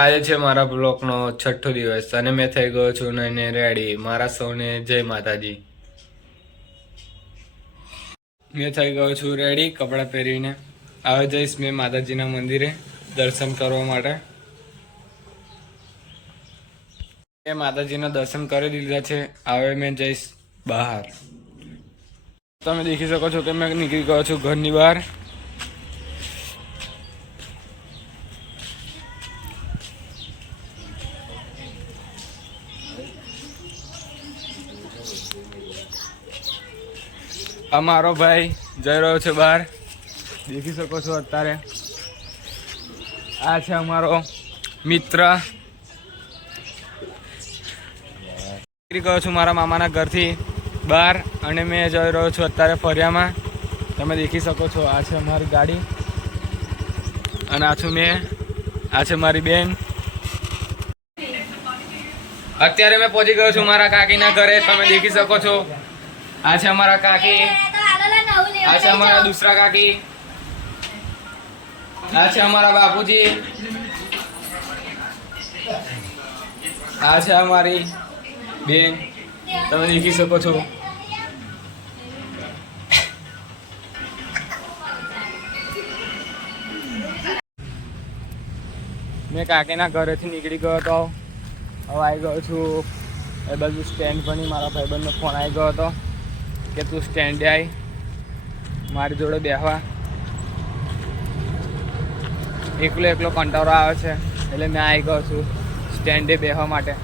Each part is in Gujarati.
આજે છે મારા બ્લોકનો 6થો દિવસ અને મેં થઈ ગયો છું નઈને રેડી. મારા સૌને જય માતાજી. મેં થઈ ગયો છું રેડી કપડાં પહેરીને. હવે જઈશ મેં માતાજીના મંદિરે દર્શન કરવા માટે. મેં માતાજીના દર્શન કરી લીધા છે. હવે મેં જઈશ બહાર. તમે દેખી શકો છો કે મેં નીકળી ગયો છું ઘરની બહાર. અમારો ભાઈ જઈ રહ્યો છે બહાર, દેખી શકો છો અત્યારે. આ છે અમારો મિત્ર. નીકળી ગયો છું મારા મામાના ઘરથી બહાર અને મેં જઈ રહ્યો છું અત્યારે ફરિયામાં. તમે દેખી શકો છો આ છે અમારી ગાડી અને આ છું મેં. આ છે મારી બેન. અત્યારે મેં પહોંચી ગયો છું મારા કાકીના ઘરે. તમે દેખી શકો છો આ છે અમારા કાકી, આ છે અમારા દૂસરા કાકી, આ છે અમારા બાપુજી, આ છે અમારી બેન. તમે દેખી શકો છો. મેં કાકીના ઘરેથી નીકળી ગયો હતો. હવે આવી ગયો છું એ બાજુ સ્ટેન્ડ પર. મારા ભાઈબંધનો ફોન આવી ગયો હતો કે તું સ્ટેન્ડે આવી મારી જોડે બેસવા. એકલો એકલો કંટાળો આવે છે એટલે મેં આવી ગયો છું સ્ટેન્ડે બેસવા માટે.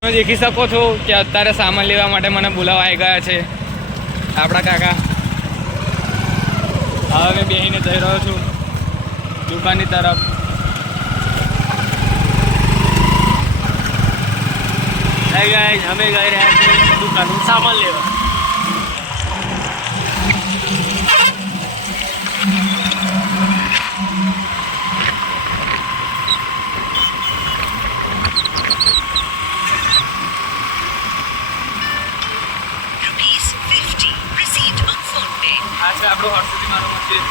તમે દેખી શકો છો કે અત્યારે સામાન લેવા માટે મને બોલાવા આવી ગયા છે આપણા કાકા. હવે મેં બેસીને જઈ રહ્યો છું દુકાનની તરફ. અમે ગઈ રહ્યા છીએ દુકાનનું સામાન લેવા. આ છે આપણું હરસુદી માનું મંદિર.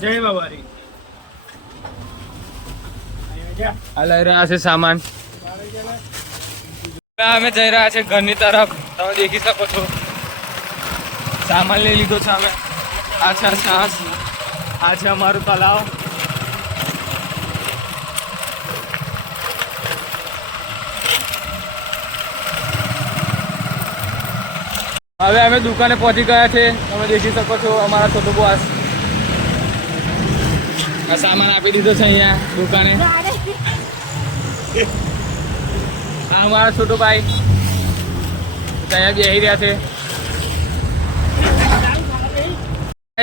જય બાબારી. આ લઈ રહ્યા છે સામાન. અમે જઈ રહ્યા છે ઘરની તરફ. તમે દેખી શકો છો સામાન લઈ લીધો છે અમે. આ છે છાસ, આ છે અમારું તલાવ. હવે અમે દુકાને પહોંચી ગયા છે. તમે દેખી શકો છો અમારા છોટુ બોસ. આ સામાન આપી દીધો છે અહીંયા દુકાને. આ અમારા છોટુ ભાઈ ત્યાં બેસી રહ્યા છે.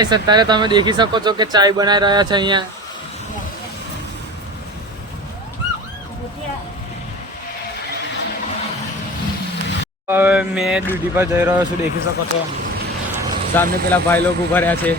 અત્યારે તમે દેખી શકો છો કે ચાય બનાવી રહ્યા છે અહીંયા. હવે મેં ડ્યુટી પર જઈ રહ્યો છું. દેખી શકો છો સામે પેલા ભાઈ લોકો ઉભા રહ્યા છે.